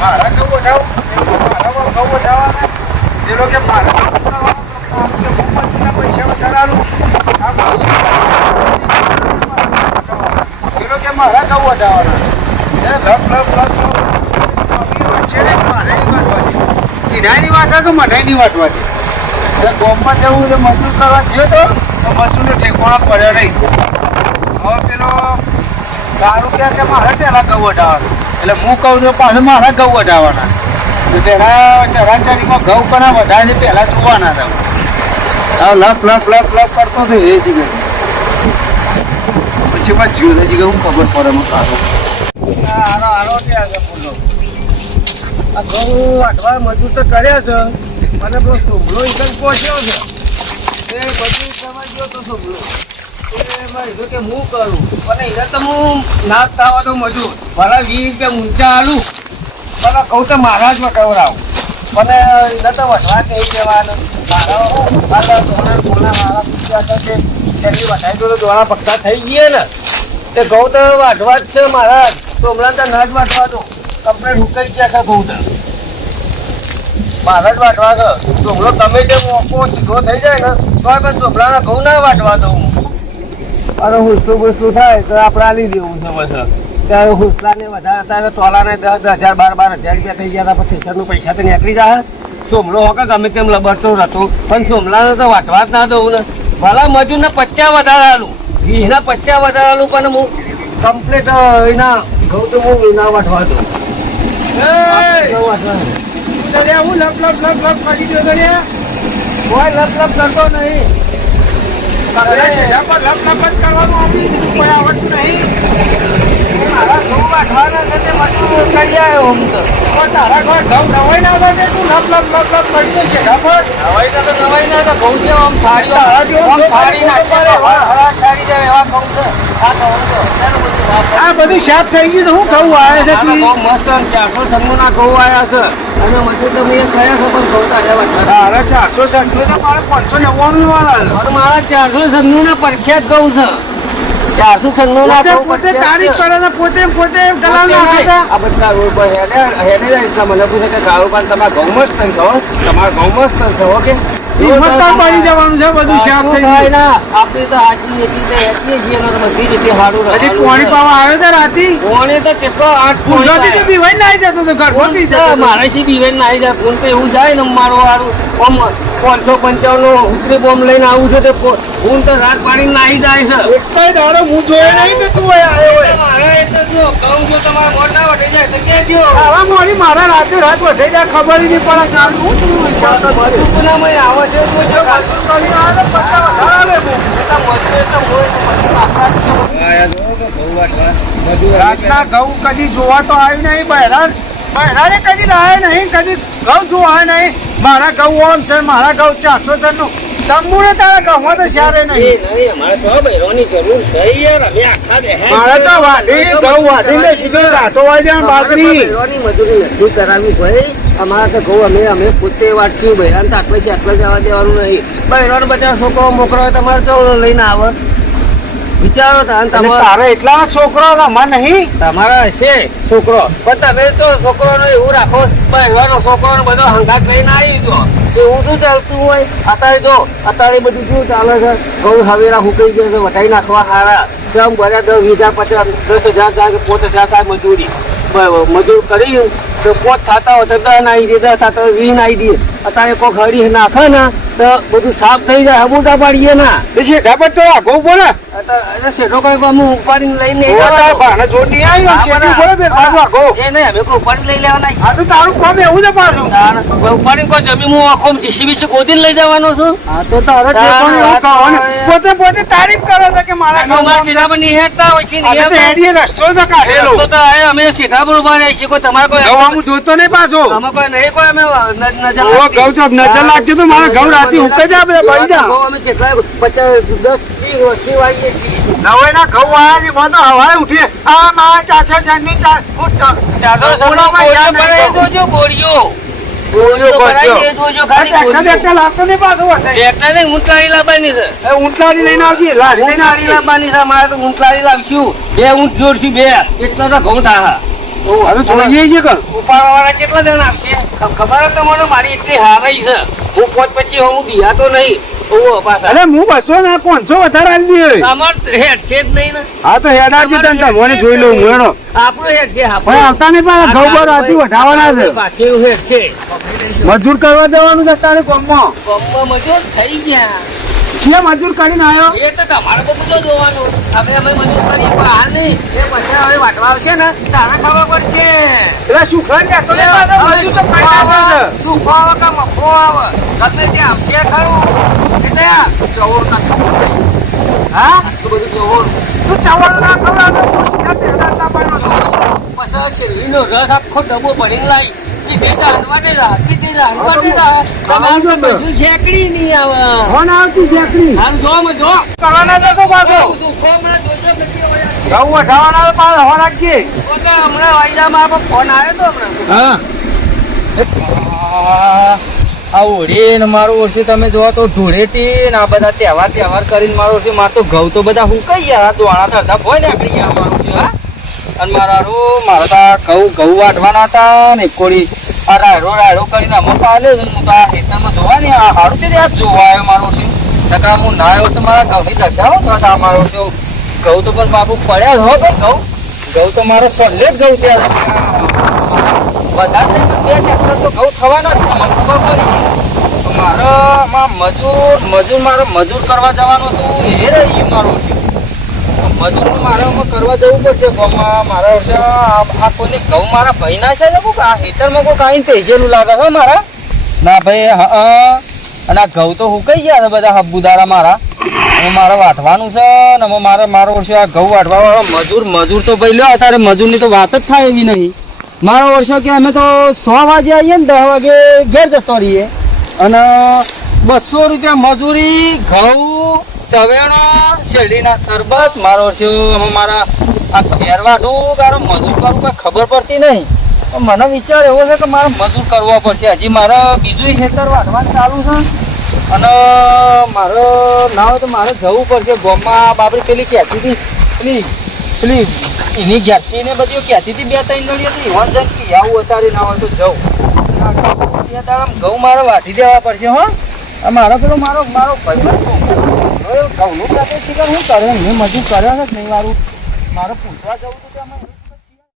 મારા ઘઉં વધાવું મારા ઘઉં વધાવવાના પેલો કે મારા પૈસા વધારાનું પેલો કે મારા ઘઉં વધાવવાના ઈનાની વાટા તો મનાઈની વાટવા છે ગોમમાં જવું એટલે મજૂર કરવા ગયો તો મજૂરનો ઠેકોણો પડ્યો નહીં હવે પેલો દારૂ કે મારે પહેલા ઘઉં વઢાવવાનું એટલે હું કહું છું પાછું મારા ઘઉં વઢાવવાના તો તેના ચરાચરીમાં ઘઉં કણા વધારે છે પહેલાં જોવાના હતા લપ લપ લપ લપ કરતો હતો એ જ પછી જીવ થઈ ગયું ખબર પડે મને કાઢો આરો આરો ત્યાં છે ફૂલો આ ઘઉં વાટવા મજૂર તો કર્યા છે અને પેલો સોમલો એકદમ પહોંચ્યો છે એ બધું સમય ગયો તો સોમલો એ કે હું કરું અને એને તો હું ના થવા દઉં મજૂર મારા 20 રૂપિયા ઊંચા આલું મને કહું તો મારા જ વટાવડાવું મને એને તો વટવા કહી દેવાનું મારા મારા તેની વટાવી તો દોડા પગતા થઈ ગયા ને તે ઘઉં તો વાટવા જ છે મારા સોમલા તો ના જ વાટવા દો કમ્પ્લેટ હુકાઈ ગયા છે ઘઉં તો મારા જ વાટવા છે સોમલો ગમે તે મોકો સીધો થઈ જાય ને તો પણ સોમલાના ઘઉં ના વાટવા દઉં અરે હુસલું ગુસલું થાય તો આપણે આલી દેવું છે બસ ત્યારે હુસલાને વધારે હતા તોલાને 10,000 12,000 રૂપિયા થઈ ગયા હતા પછી ઠેસરનું પૈસા તો નીકળી જાય સોમલો હોકે ગમે તેમ લબડતો હતો પણ સોમલાને તો વાટવા જ ના દઉં ને ભલા મજૂરને 50 વધારે આલું 20ના 50 વધારે આલું પણ હું કમ્પ્લીટ એના ઘઉં તો હું ના વાટવા દઉં હું લપ લપ લપ લપ કરી દો કોઈ લપ લપ કરતો નહીં કરવાનું આપી દીધું કોઈ આવડતું નહીં મારા ઘઉં વાટવાના છે તે મજૂર કરી આવ્યો હું તો તારા ઘર ઘઉં નવાઈ ના થાય તું લપ લપ લપ લપ કરી દે છે નવાઈ ના તો નવાઈ ના તો ઘઉં છે આમ થાળી નાખી થાળી જાય એવા ઘઉં છે આ બધું સાફ થઈ ગયું તો હું ઘઉં આવે છે તું મસ્ત 496 ના ઘઉં આવ્યા છે અને મજૂર તો મેં કયા છે પણ ઘઉં તારે 496 તો મારે 599 વાળા મારા 496 ના પરખ્યાત ઘઉં છે 496 ના પોતે તારીખ પડે ને પોતે ગલાલ ના આ બધા રોડ હેડે જાય એટલા મને પૂછે કે કાળુ પાન તમારા ઘઉં મસ્ત છો તમારા ઘઉં મસ્ત છો ઓકે બની જવાનું છે બધું સાફ થઈ ગયું આપણે તો હાજી એટલી તો હેતીએ છીએ ને બધી રીતે સારું હજી પાણી પાવા આવ્યો તો રાતી પાણી તો કેટલો 8 પૂંજાથી બીવાઈ ના આવી જતો તો ઘરમાં બી જતો મારે સી બીવાઈ ના આવી જાય ફોન તો એવું જાય ને મારો હારું ઓમ 555 ઉતરી બોમ્બ લઈને આવું છું તો હું તો રાત પાણી ના આવી જાય છે એકટાઈ દાડો હું જોયે નહીં કે તું આવ્યો હોય મારા એટલે જો કહું જો તમારા મોઢ ના વઢે જાય તો કે જો આવા મોડી મારા રાતે રાત વઢે જાય ખબર નહીં પડે કાલ હું સુપનામાં આવે છે તો જો મજૂર કરી આવે તો પત્તા વધારે આવે એટલે મજૂર તો હોય તો મજૂર આપણા જ છે આયા જો ઘઉં વાટવા મજૂર રાતના ઘઉં કદી જોવા તો આવી નહીં બહેરાને કદી લાયા નહીં કદી ઘઉં જોવા નહીં મારા ઘઉં આમ છે મારા ઘઉં 400 નું તંબુને તારા ઘઉંમાં તો સારે નહીં અમારે તો બહેરોની જરૂર છે યાર અમે આખા દે મારે તો વાડી ઘઉં વાડીને સીધો રાતો વાડી બાકરી બહેરોની મજૂરી નથી કરાવી ભાઈ અમારા તો ઘઉં અમે પોતે વાટશું બહેરાને તો આટલે જવા દેવાનું નહીં બહેરોને બધા છોકરો મોકરો તમારે તો લઈને આવે વિચારો તારે એટલા છોકરો અમારે નહીં તમારા હશે છોકરો પણ તમે તો છોકરો એવું રાખો બહેરવાનો છોકરો બધો હંગાટ લઈને આવી ગયો એવું શું ચાલતું હોય અત્યારે બધું શું ચાલે છે ઘઉં હવેરા ફૂકાઈ ગયા છે વટાઈ નાખવા સારા જમ બધા 10,000 50 10,000 થાય 5,000 થાય મજૂરી મજૂર કરી તો 5 થતા હોય તો 10 નાઈ દે 10 થતા 20 નાઈ દે અત્યારે કોઈ હરી નાખે ને તો બધું સાફ થઈ જાય હબુટા પાડીએ ના શેઠા પર તો આગો બોલે શેઠો કઈ હું ઉપાડીને લઈને જોડી એ નહીં હવે કોઈ ઉપાડી લઈ લેવાના આ તો તારું કામ એવું છે પાછું ઉપાડીને કોઈ જમીન હું આખો જીસીબીસી ગોદીને લઈ જવાનો છું હા તો તારે પોતે તારીફ કરે છે કે મારા સીધા પર નિહેરતા હોય છે રસ્તો તો કાઢેલો તો અમે સીધા પર ઉભા રહી છીએ કોઈ તમારે કોઈ હું જોતો નહીં પાછો અમે કોઈ નહીં કોઈ અમે નજર લાગશે તો મારા ઘઉં રાતી ઉકે જા ભાઈ જા અમે કેટલા 50 10 20 વર્ષથી વાઈએ છીએ નવે ના ઘઉં આયા ને મને હવારે ઉઠી આ મારા 400 બોરીઓ જોજો કરાવી કરજો. દે, જોજો ખાલી ટ્રેક્ટર બેક્ટર લાવતો નહીં પાછો વટાઈ. ટ્રેક્ટર ને ઊંટલાળી લાવવાની છે એ ઊંટલારી લઈને આવજે, લારી લઈને ઊંટલાળી લાવવાની છે મારે તો ઊંટલાળી લાવશું 2 ઊંટ જોડશું 2 એટલા તો ઘઉં થાહા હવે જોઈએ છે કે ઉપાડવાવાળા કેટલા જણ આવશે ખબર જ તમને મારી એટલી હાવાઈ છે હું 5-25 હું દિયાતો નહીં ઓવો પાછા અરે હું 200 ના 500 વધારે આલી દે. અમાર હેડ છે જ નહીં ને હા તો હેડા છે તને મને જોઈ લઉં હું હેડો. આપણું હેડ છે ભાઈ આવતા નહીં પાછા ઘઉં પર હાથી વઢાવાના છે. બાકી એવું હેડ છે મજૂર કરવા જવાનું છે તારે ગામમાં. ગામમાં મજૂર થઈ ગયા કે મજૂર કરીને આવ્યો? એ તો તમારે બધું જોવાનું હવે અમે મજૂર કરીએ કોઈ હાલ નહીં એ પછી હવે વાટવા આવશે ને તારે ખબર પડશે એટલે શું ખર કે તો લે પાછો મજૂર તો ખાઈ નાખે છે. શું ખો આવે કે મફો આવે ગમે તે આવશે ખરું એટલે ચોર હા આટલું બધું ચોર તું ચાવલ ના ખવડાવતો તું ખાતે હેડા ના પાડવાનો. પછી શેરડીનો રસ આખો ડબ્બો ભરીને લાવીશ એ કઈ તો હાલવા દે રાહ એ કઈ તો હાલવા દે રાહ તમારે તો બધું ઝેકડી નહીં આવે ફોન આવતી શેકડી આમ જો અમે જો કરવાના છે તો પાછો બધું ખો હમણાં જોજો નથી હવે ઘઉં વઢાવાના તો પાછો હવા રાખજે. ઓકે હમણાં વાયદામાં આપણો ફોન આવ્યો તો હમણાં આ ઓઢી ને મારું ઓછી તમે જોવો તો ધૂળેટી ને આ બધા તહેવાર કરીને મારું ઓછી મારે તો ઘઉં તો બધા હુકાઈ ગયા દોણા તો અડધા ભોય નીકળી ગયા મારું છે હા અને મારા તો ઘઉં વાટવાના હતા ને કોળી આ રાયડો કરીને અમે પાલે હું તો આ ખેતરમાં જોવા ને આ હારું તે આ જોવા આવ્યો મારું છે નકર હું ના આવ્યો તો મારા ઘઉંની દશાઓ તો આ મારો છે ઘઉં તો પણ બાપુ પડ્યા જ હો ભાઈ ઘઉં તો મારો સલ્લે જ ઘઉં ત્યાં બધા જ બે ટ્રેક્ટર તો ઘઉં થવાના જ છે મને ખબર પડી તો મારે મજૂર કરવા જવાનું હતું એ રહી મારું છે મજૂર મારે કરવા જવું પડશે ગામમાં મારા વર્ષે આ કોઈને ઘઉં મારા ભાઈ ના છે ને કોક આ ખેતરમાં કોઈ કાંઈ તેજેલું લાગે છે મારા ના ભાઈ હા અને આ ઘઉં તો હુકાઈ ગયા છે બધા હબ્બુદારા મારા હવે મારે વાટવાનું છે ને હવે મારો વર્ષે આ ઘઉં વાટવા વાળો મજૂર તો ભાઈ લ્યો અત્યારે મજૂરની તો વાત જ થાય એવી નહીં મારો વર્ષો કે અમે તો 6 વાગે આવીએ ને 10 વાગે ઘેર જતો રહીએ અને 200 રૂપિયા મજૂરી ઘઉં ચવેણો શેરડીના શરબત મારો વર્ષો અમે મારા આ ઘેર વાઢું તારે મજૂર કરવું કઈ ખબર પડતી નહીં તો મને વિચાર એવો છે કે મારે મજૂર કરવો પડશે હજી મારે બીજું ખેતર વાઢવાનું ચાલુ છે અને મારે ના હોય તો મારે જવું પડશે ગામમાં બાબરી પેલી કહેતી હતી પેલી એની ઘેરથી ને બધી કહેતી હતી 2-3 નળી હતી વન જણકી આવું અત્યારે ના હોય તો જવું ઘઉં મારે વાટી દેવા પડશે હો મારો મારો ભાઈ ઘઉંનું કાપે છે કે હું કરે મેં મજૂર કર્યો છે જ નહીં મારું મારે પૂછવા જવું હતું કે અમે